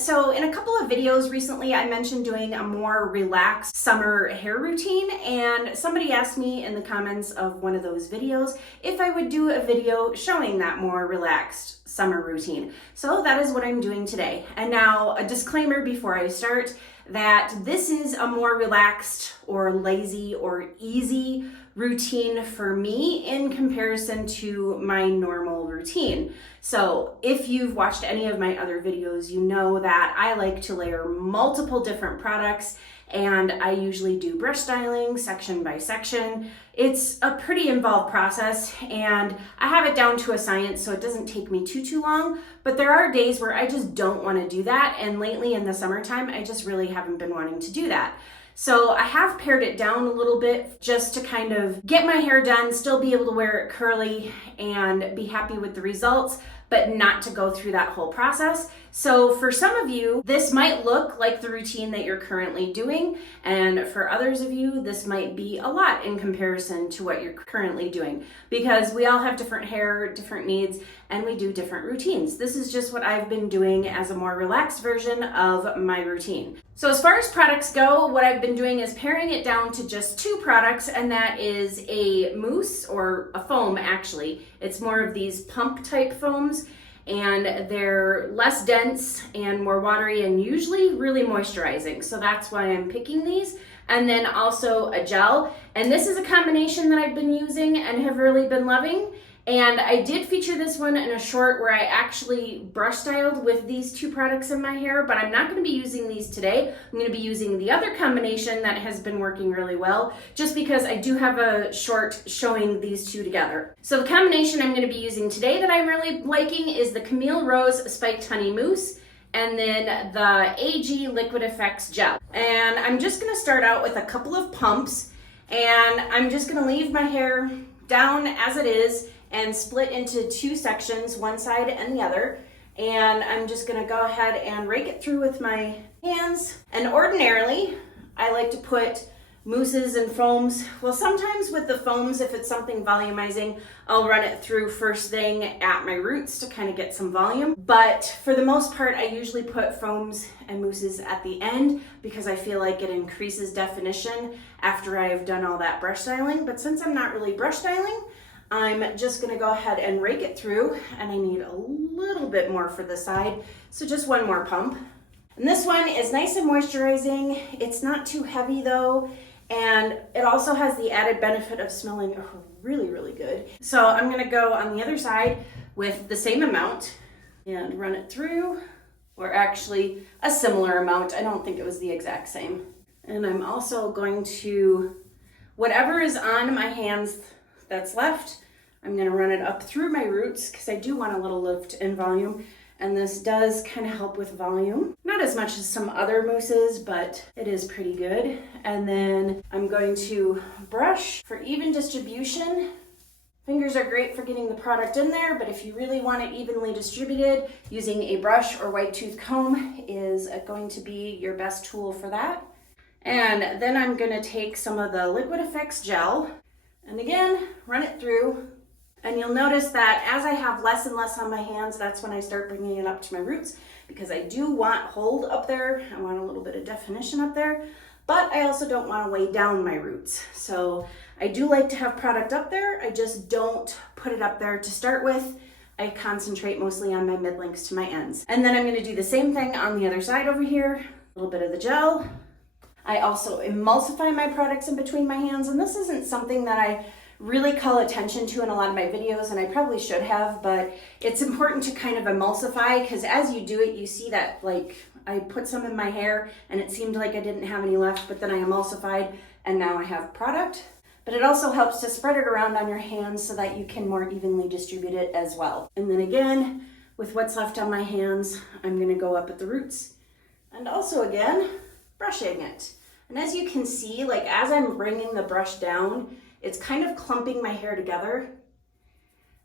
So in a couple of videos recently, I mentioned doing a more relaxed summer hair routine, and somebody asked me in the comments of one of those videos if I would do a video showing that more relaxed summer routine. So that is what I'm doing today. And now a disclaimer before I start that this is a more relaxed or lazy or easy routine for me in comparison to my normal routine. So if you've watched any of my other videos, you know that I like to layer multiple different products, and I usually do brush styling section by section. It's a pretty involved process, and I have it down to a science, so it doesn't take me too long, but there are days where I just don't want to do that, and lately in the summertime, I just really haven't been wanting to do that. So I have pared it down a little bit just to kind of get my hair done, still be able to wear it curly and be happy with the results, but not to go through that whole process. So for some of you, this might look like the routine that you're currently doing, and for others of you, this might be a lot in comparison to what you're currently doing, because we all have different hair, different needs, and we do different routines. This is just what I've been doing as a more relaxed version of my routine. So as far as products go, what I've been doing is paring it down to just 2 products, and that is a mousse, or a foam actually. It's more of these pump type foams, and they're less dense and more watery and usually really moisturizing. So that's why I'm picking these. And then also a gel. And this is a combination that I've been using and have really been loving. And I did feature this one in a short where I actually brush styled with these 2 products in my hair, but I'm not going to be using these today. I'm going to be using the other combination that has been working really well, just because I do have a short showing these 2 together. So the combination I'm going to be using today that I'm really liking is the Camille Rose Spiked Honey Mousse, and then the AG Liquid Effects Gel. And I'm just going to start out with a couple of pumps, and I'm just going to leave my hair down as it is and split into 2 sections, one side and the other. And I'm just gonna go ahead and rake it through with my hands. And ordinarily, I like to put mousses and foams. Well, sometimes with the foams, if it's something volumizing, I'll run it through first thing at my roots to kind of get some volume. But for the most part, I usually put foams and mousses at the end because I feel like it increases definition after I've done all that brush styling. But since I'm not really brush styling, I'm just gonna go ahead and rake it through, and I need a little bit more for the side, so just 1 more pump. And this one is nice and moisturizing. It's not too heavy though, and it also has the added benefit of smelling really, really good. So I'm gonna go on the other side with the same amount and run it through, or actually a similar amount. I don't think it was the exact same. And I'm also going to, whatever is on my hands that's left, I'm gonna run it up through my roots because I do want a little lift in volume, and this does kind of help with volume. Not as much as some other mousses, but it is pretty good. And then I'm going to brush for even distribution. Fingers are great for getting the product in there, but if you really want it evenly distributed, using a brush or white tooth comb is going to be your best tool for that. And then I'm gonna take some of the Liquid Effects Gel, and again, run it through. And you'll notice that as I have less and less on my hands, that's when I start bringing it up to my roots, because I do want hold up there. I want a little bit of definition up there, but I also don't want to weigh down my roots. So I do like to have product up there. I just don't put it up there to start with. I concentrate mostly on my mid-lengths to my ends. And then I'm going to do the same thing on the other side over here. A little bit of the gel. I also emulsify my products in between my hands, and this isn't something that I really call attention to in a lot of my videos, and I probably should have, but it's important to kind of emulsify, because as you do it, you see that, like, I put some in my hair and it seemed like I didn't have any left, but then I emulsified and now I have product. But it also helps to spread it around on your hands so that you can more evenly distribute it as well. And then again, with what's left on my hands, I'm gonna go up at the roots. And also again, brushing it. And as you can see, like as I'm bringing the brush down, it's kind of clumping my hair together.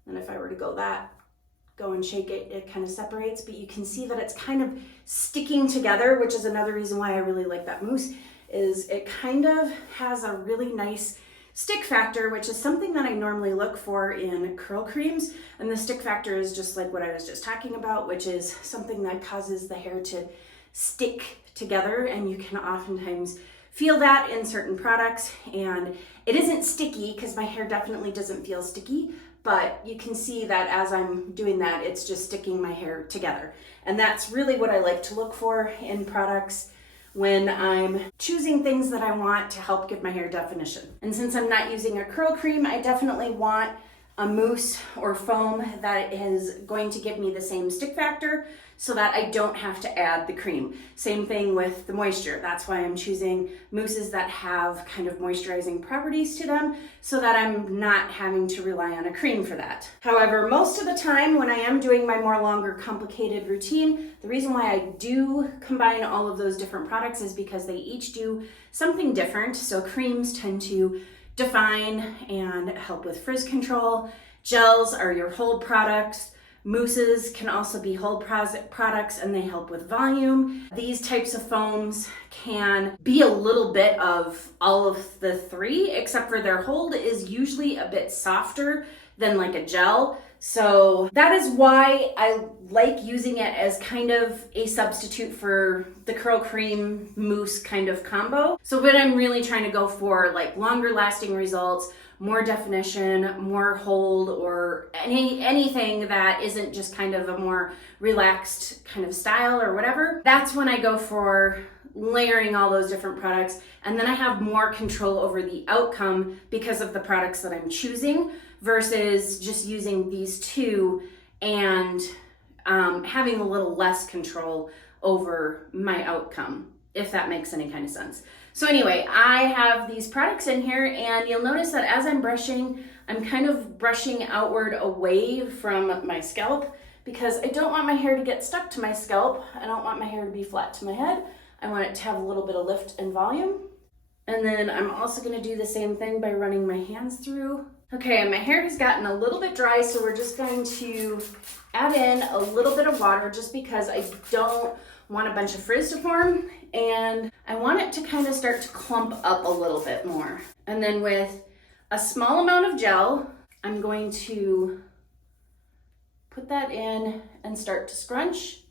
And if I were to go and shake it, it kind of separates, but you can see that it's kind of sticking together, which is another reason why I really like that mousse, is it kind of has a really nice stick factor, which is something that I normally look for in curl creams. And the stick factor is just like what I was just talking about, which is something that causes the hair to stick together, and you can oftentimes feel that in certain products. And it isn't sticky because my hair definitely doesn't feel sticky, but you can see that as I'm doing that, it's just sticking my hair together. And that's really what I like to look for in products when I'm choosing things that I want to help give my hair definition. And since I'm not using a curl cream, I definitely want a mousse or foam that is going to give me the same stick factor so that I don't have to add the cream. Same thing with the moisture. That's why I'm choosing mousses that have kind of moisturizing properties to them so that I'm not having to rely on a cream for that. However, most of the time when I am doing my more longer complicated routine, the reason why I do combine all of those different products is because they each do something different. So creams tend to define and help with frizz control. Gels are your hold products. Mousses can also be hold products, and they help with volume. These types of foams can be a little bit of all of the three, except for their hold is usually a bit softer than like a gel. So that is why I like using it as kind of a substitute for the curl cream mousse kind of combo. So when I'm really trying to go for like longer lasting results, more definition, more hold, or anything that isn't just kind of a more relaxed kind of style or whatever, that's when I go for layering all those different products. And then I have more control over the outcome because of the products that I'm choosing versus just using these two and having a little less control over my outcome, if that makes any kind of sense. So anyway, I have these products in here, and you'll notice that as I'm brushing, I'm kind of brushing outward away from my scalp because I don't want my hair to get stuck to my scalp. I don't want my hair to be flat to my head. I want it to have a little bit of lift and volume. And then I'm also gonna do the same thing by running my hands through. Okay, and my hair has gotten a little bit dry, so we're just going to add in a little bit of water just because I don't want a bunch of frizz to form, and I want it to kind of start to clump up a little bit more. And then with a small amount of gel, I'm going to put that in and start to scrunch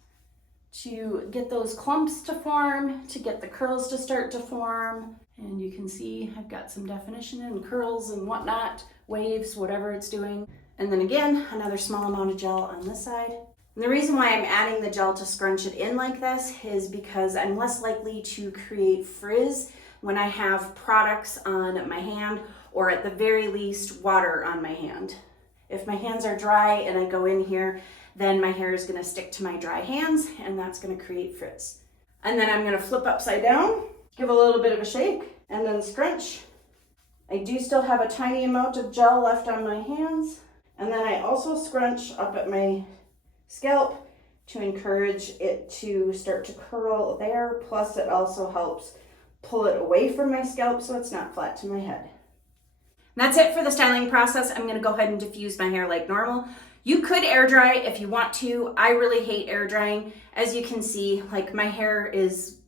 to get those clumps to form, to get the curls to start to form. And you can see I've got some definition and curls and whatnot, waves, whatever it's doing. And then again, another small amount of gel on this side. And the reason why I'm adding the gel to scrunch it in like this is because I'm less likely to create frizz when I have products on my hand, or at the very least water on my hand. If my hands are dry and I go in here, then my hair is gonna stick to my dry hands, and that's gonna create frizz. And then I'm gonna flip upside down, give a little bit of a shake, and then scrunch. I do still have a tiny amount of gel left on my hands. And then I also scrunch up at my scalp to encourage it to start to curl there. Plus it also helps pull it away from my scalp so it's not flat to my head. That's it for the styling process. I'm gonna go ahead and diffuse my hair like normal. You could air dry if you want to. I really hate air drying. As you can see, like my hair is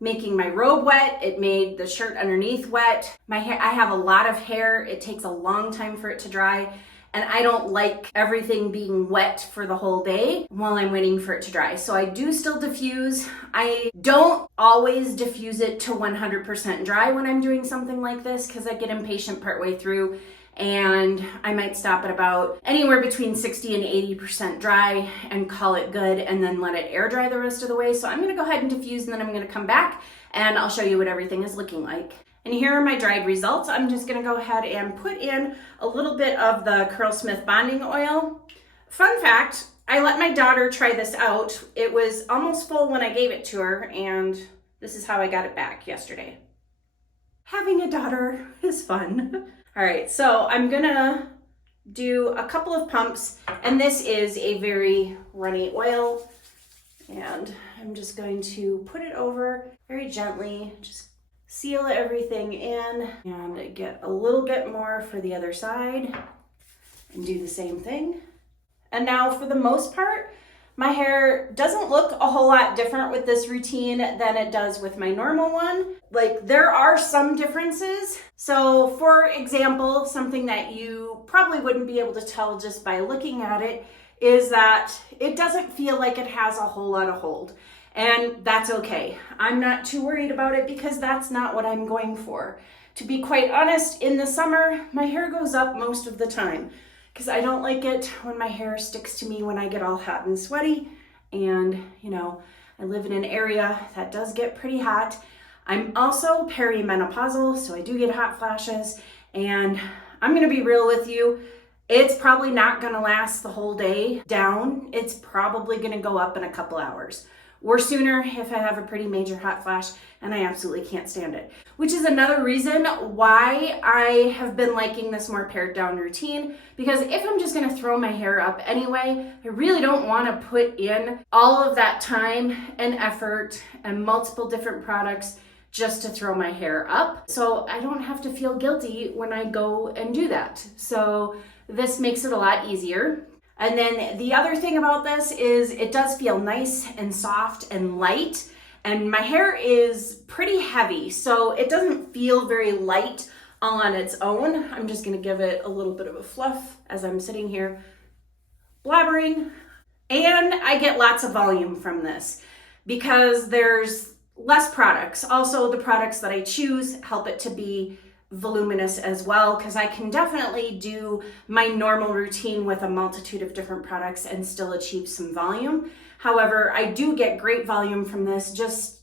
making my robe wet. It made the shirt underneath wet. My hair, I have a lot of hair. It takes a long time for it to dry. And I don't like everything being wet for the whole day while I'm waiting for it to dry. So I do still diffuse. I don't always diffuse it to 100% dry when I'm doing something like this because I get impatient partway through, and I might stop at about anywhere between 60 and 80% dry and call it good, and then let it air dry the rest of the way. So I'm gonna go ahead and diffuse, and then I'm gonna come back and I'll show you what everything is looking like. And here are my dried results. I'm just gonna go ahead and put in a little bit of the Curlsmith bonding oil. Fun fact, I let my daughter try this out. It was almost full when I gave it to her, and this is how I got it back yesterday. Having a daughter is fun. All right, so I'm gonna do a couple of pumps, and this is a very runny oil, and I'm just going to put it over very gently, just seal everything in, and get a little bit more for the other side and do the same thing. And now for the most part, My hair doesn't look a whole lot different with this routine than it does with my normal one. Like, there are some differences. So for example, something that you probably wouldn't be able to tell just by looking at it is that it doesn't feel like it has a whole lot of hold. And that's okay. I'm not too worried about it because that's not what I'm going for. To be quite honest, in the summer, my hair goes up most of the time because I don't like it when my hair sticks to me when I get all hot and sweaty. And, you know, I live in an area that does get pretty hot. I'm also perimenopausal, so I do get hot flashes. And I'm gonna be real with you, it's probably not gonna last the whole day down. It's probably gonna go up in a couple hours, or sooner if I have a pretty major hot flash and I absolutely can't stand it. Which is another reason why I have been liking this more pared down routine, because if I'm just gonna throw my hair up anyway, I really don't wanna put in all of that time and effort and multiple different products just to throw my hair up. So I don't have to feel guilty when I go and do that. So this makes it a lot easier. And then the other thing about this is it does feel nice and soft and light, and my hair is pretty heavy, so it doesn't feel very light all on its own. I'm just gonna give it a little bit of a fluff as I'm sitting here blabbering. And I get lots of volume from this because there's less products. Also, the products that I choose help it to be voluminous as well, because I can definitely do my normal routine with a multitude of different products and still achieve some volume. However, I do get great volume from this, just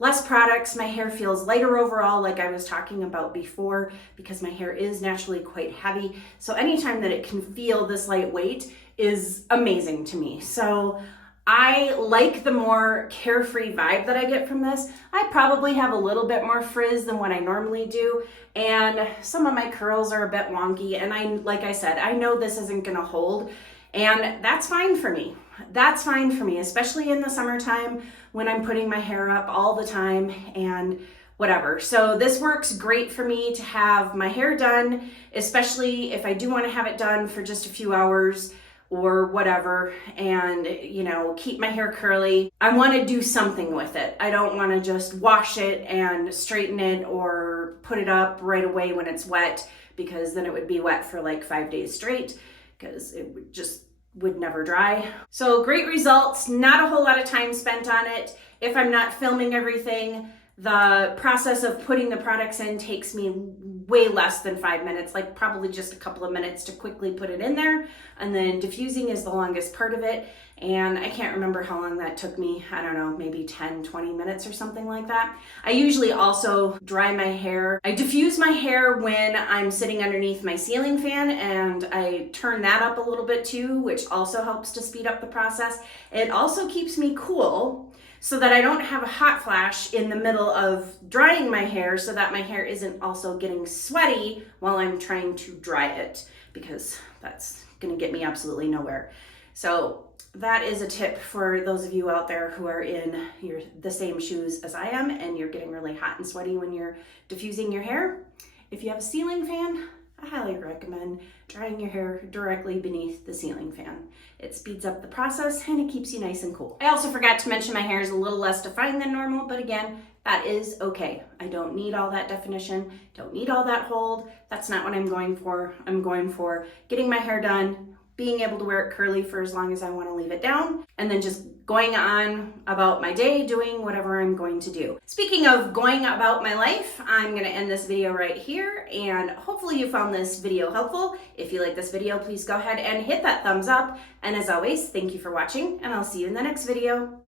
less products. My hair feels lighter overall, like I was talking about before, because my hair is naturally quite heavy. So anytime that it can feel this lightweight is amazing to me. So I like the more carefree vibe that I get from this. I probably have a little bit more frizz than what I normally do, and some of my curls are a bit wonky, and like I said, I know this isn't gonna hold, and that's fine for me. That's fine for me, especially in the summertime when I'm putting my hair up all the time and whatever. So this works great for me to have my hair done, especially if I do want to have it done for just a few hours or whatever, and you know, keep my hair curly. I want to do something with it. I don't want to just wash it and straighten it or put it up right away when it's wet, because then it would be wet for like 5 days straight, because it would never dry. So great results, not a whole lot of time spent on it. If I'm not filming everything, the process of putting the products in takes me way less than 5 minutes, like probably just a couple of minutes to quickly put it in there. And then diffusing is the longest part of it. And I can't remember how long that took me. I don't know, maybe 10, 20 minutes or something like that. I usually also dry my hair. I diffuse my hair when I'm sitting underneath my ceiling fan, and I turn that up a little bit too, which also helps to speed up the process. It also keeps me cool, so that I don't have a hot flash in the middle of drying my hair, so that my hair isn't also getting sweaty while I'm trying to dry it, because that's gonna get me absolutely nowhere. So that is a tip for those of you out there who are in the same shoes as I am and you're getting really hot and sweaty when you're diffusing your hair. If you have a ceiling fan, I highly recommend drying your hair directly beneath the ceiling fan. It speeds up the process and it keeps you nice and cool. I also forgot to mention my hair is a little less defined than normal, but again, that is okay. I don't need all that definition, don't need all that hold. That's not what I'm going for. I'm going for getting my hair done, being able to wear it curly for as long as I want to leave it down, and then just going on about my day, doing whatever I'm going to do. Speaking of going about my life, I'm going to end this video right here, and hopefully you found this video helpful. If you like this video, please go ahead and hit that thumbs up. And as always, thank you for watching, and I'll see you in the next video.